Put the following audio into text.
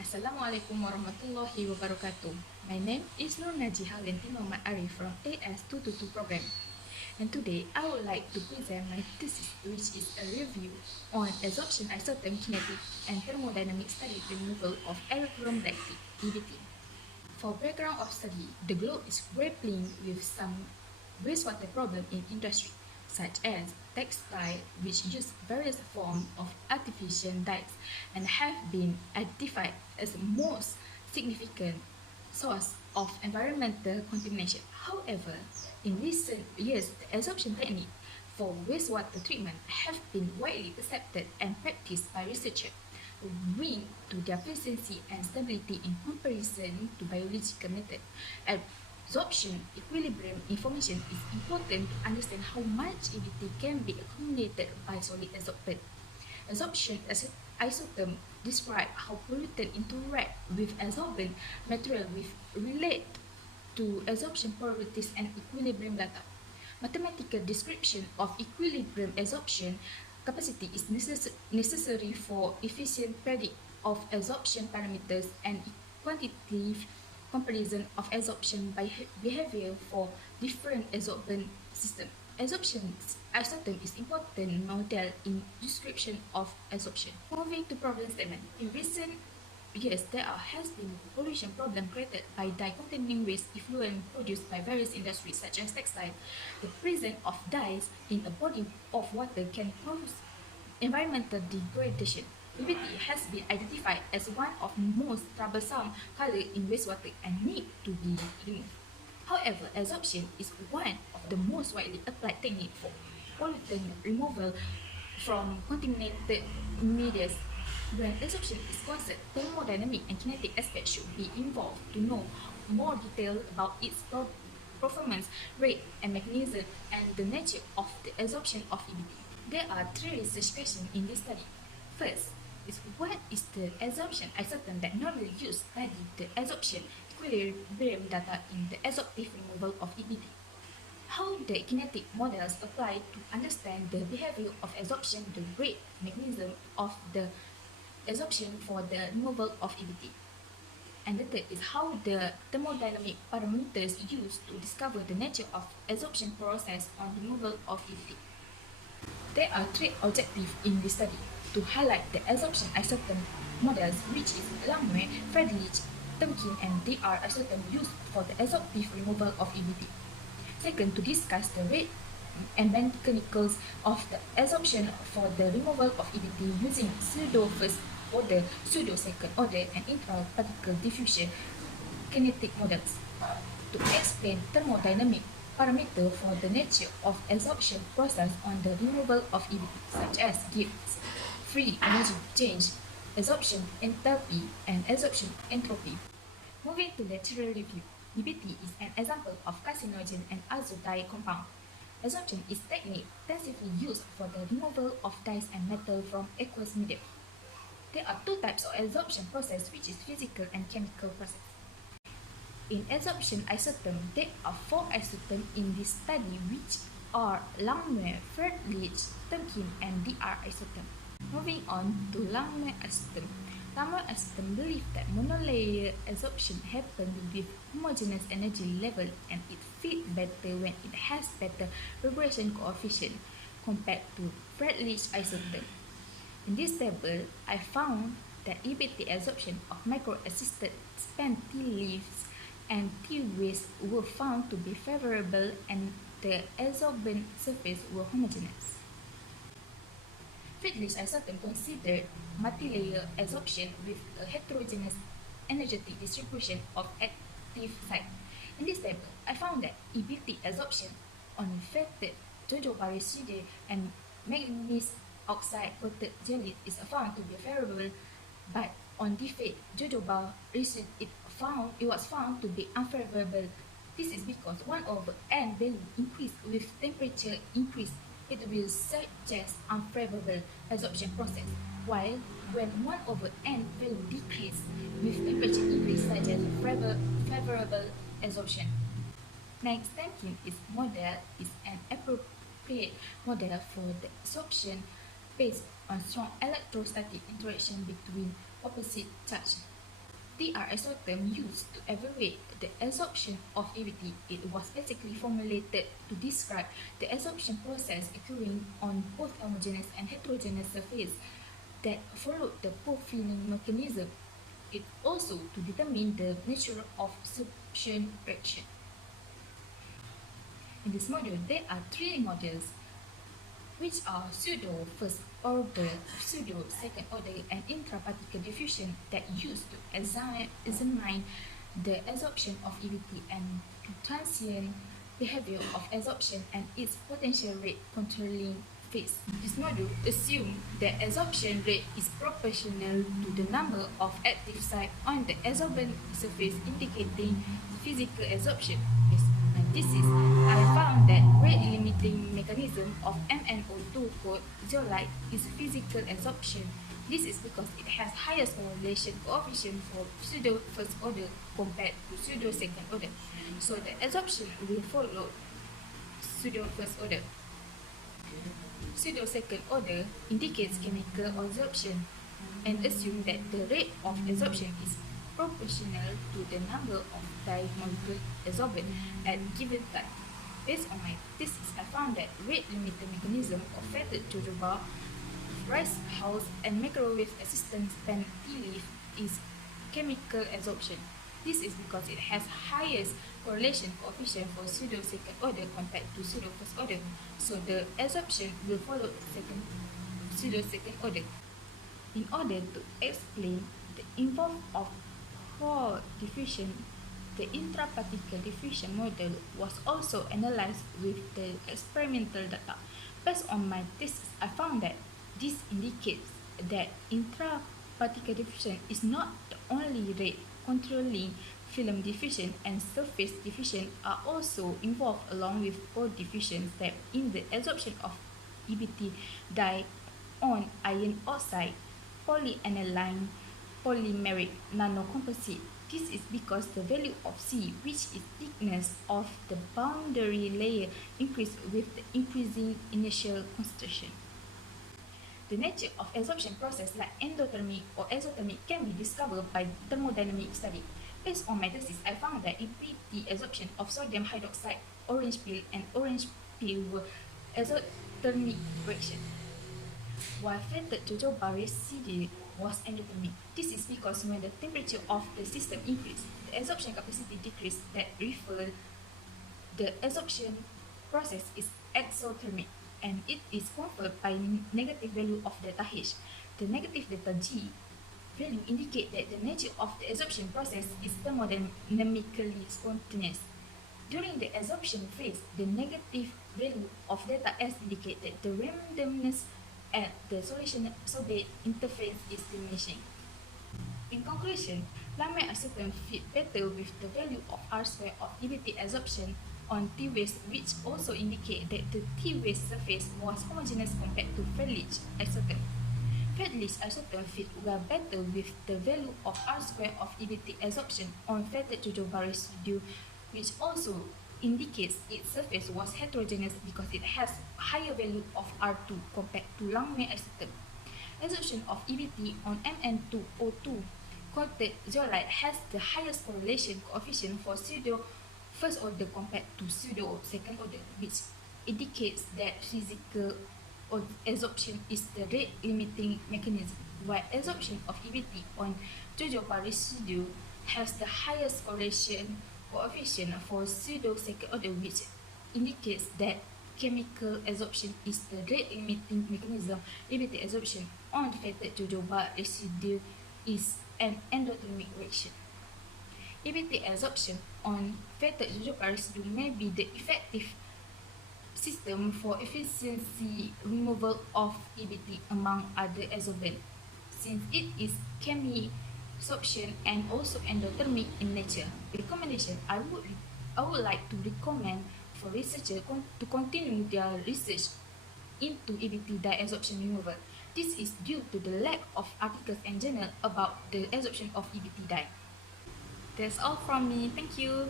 Assalamualaikum warahmatullahi wabarakatuh. My name is Nur Najiha Lentino Ma'ari from AS222 program. And today I would like to present my thesis, which is a review on adsorption isotherm kinetic and thermodynamic study removal of Eriochrome lactic EBT. For background of study, the globe is grappling with some wastewater problem in industry, such as textile, which use various forms of artificial dyes and have been identified as the most significant source of environmental contamination. However, in recent years, the adsorption technique for wastewater treatment have been widely accepted and practiced by researchers, owing to their efficiency and stability in comparison to biological methods. Adsorption equilibrium information is important to understand how much EBT can be accumulated by solid adsorbent. Adsorption isotherm describe how pollutant interact with adsorbent material with relate to adsorption probabilities and equilibrium data. Mathematical description of equilibrium adsorption capacity is necessary for efficient predict of adsorption parameters and quantitative comparison of adsorption behavior for different adsorbent systems. Adsorption isotherm is important model in description of adsorption. Moving to problem statement. In recent years, there has been pollution problem created by dye-containing waste effluent produced by various industries such as textile. The presence of dyes in a body of water can cause environmental degradation. EBT has been identified as one of the most troublesome colors in wastewater and need to be removed. However, adsorption is one of the most widely applied techniques for pollutant removal from contaminated media. When adsorption is concerned, thermodynamic and kinetic aspects should be involved to know more detail about its performance, rate, and mechanism, and the nature of the adsorption of EBT. There are three research questions in this study. First is what is the adsorption isotherm that normally used to study the adsorption equilibrium data in the adsorptive removal of EBT? How the kinetic models apply to understand the behavior of adsorption, the rate mechanism of the adsorption for the removal of EBT. And the third is how the thermodynamic parameters used to discover the nature of adsorption process on removal of EBT. There are three objectives in this study: to highlight the adsorption isotherm models, which is Langmuir, Friedrich, Temkin, and DR isotherm used for the adsorptive removal of EBT. Second, to discuss the rate and mechanicals of the adsorption for the removal of EBT using pseudo-first order, pseudo-second order, and intra-particle diffusion kinetic models. To explain thermodynamic parameters for the nature of adsorption process on the removal of EBT, such as Gibbs free energy change, adsorption enthalpy, and adsorption entropy. Moving to lateral review, EBT is an example of carcinogen and azo dye compound. Adsorption is technique intensively used for the removal of dyes and metal from aqueous medium. There are two types of adsorption process, which is physical and chemical process. In adsorption isotherm, there are four isotherms in this study, which are Langmuir, Friedrich, Temkin, and DR isotherm. Moving on to Langmuir isotherm. Langmuir isotherm believe that monolayer adsorption happens with homogeneous energy level and it fits better when it has better regression coefficient compared to Friedrich isotherm. In this table, I found that EBT adsorption of micro-assisted spent tea leaves and tea waste were found to be favorable and the adsorbent surface were homogeneous. Friedrich isotherm considered multilayer adsorption with a heterogeneous energetic distribution of active site. In this table, I found that EBT adsorption on fatted jojoba residue and manganese oxide coated jelly is found to be favorable, but on defect jojoba residue it was found to be unfavorable. This is because 1/n value increase with temperature increase, it will suggest unfavorable adsorption process, while when 1/n value decrease with temperature increase suggests favorable adsorption. Next, Temkin model is an appropriate model for the adsorption based on strong electrostatic interaction between opposite charge. TR isotherm used to evaluate the adsorption of EBT. It was basically formulated to describe the adsorption process occurring on both homogeneous and heterogeneous surfaces that followed the profiling mechanism. It also to determine the nature of adsorption reaction. In this module, there are three modules, which are pseudo first order, pseudo second order, and intraparticle diffusion that used to examine the adsorption of EBT and transient behavior of adsorption and its potential rate controlling phase. This module assumes that adsorption rate is proportional to the number of active sites on the adsorbent surface, indicating physical adsorption. Based on my thesis, I found that rate limiting mechanism of MnO2 called zeolite is physical adsorption. This is because it has highest correlation coefficient for pseudo first order compared to pseudo second order. So the adsorption will follow pseudo first order. Pseudo second order indicates chemical adsorption and assume that the rate of adsorption is proportional to the number of dimolecule adsorbent at given time. Based on my thesis, I found that rate limiter mechanism of fetid jojoba, rice house, and microwave assistance fan tea leaf is chemical adsorption. This is because it has highest correlation coefficient for pseudo second order compared to pseudo first order. So the adsorption will follow pseudo second order. In order to explain the involvement of Hall diffusion, the intraparticle diffusion model was also analyzed with the experimental data. Based on my thesis, I found that this indicates that intraparticle diffusion is not the only rate controlling. Film diffusion and surface diffusion are also involved along with both diffusion step in the adsorption of EBT dye on iron oxide, polyaniline, polymeric nanocomposite. This is because the value of C, which is thickness of the boundary layer, increases with the increasing initial concentration. The nature of adsorption process like endothermic or exothermic can be discovered by thermodynamic study. Based on my thesis, I found that EBT adsorption of sodium hydroxide, orange peel, and orange peel were exothermic reaction, while fetid jojoba residue was endothermic. This is because when the temperature of the system increased, the adsorption capacity decreased. That refers the adsorption process is exothermic, and it is conferred by negative value of delta H. The negative delta G value indicate that the nature of the adsorption process is thermodynamically spontaneous. During the adsorption phase, the negative value of delta S indicate that the randomness at the solution-sorbate interface is diminishing. In conclusion, lamine acetone fit better with the value of R² of EBT adsorption on T-waste, which also indicate that the T-waste surface was homogeneous compared to Feldlich acetone. Feldlich acetone fit well better with the value of R² of EBT adsorption on fetid jojoba residue, which also indicates its surface was heterogeneous because it has higher value of R2 compared to lamine acetone. Adsorption of EBT on Mn2O2 coated zeolite has the highest correlation coefficient for pseudo first order compared to pseudo second order, which indicates that physical adsorption is the rate limiting mechanism, while adsorption of EBT on jojoba residue has the highest correlation coefficient for pseudo second order, which indicates that chemical adsorption is the rate limiting mechanism. EBT adsorption on fetid jojoba residue is an endothermic reaction. EBT adsorption on fetid jojoba residue may be the effective system for efficiency removal of EBT among other adsorbents, since it is chemi-sorption and also endothermic in nature. Recommendation: I would like to recommend for researchers to continue their research into EBT dye adsorption removal. This is due to the lack of articles and journals about the adsorption of EBT dye. That's all from me. Thank you.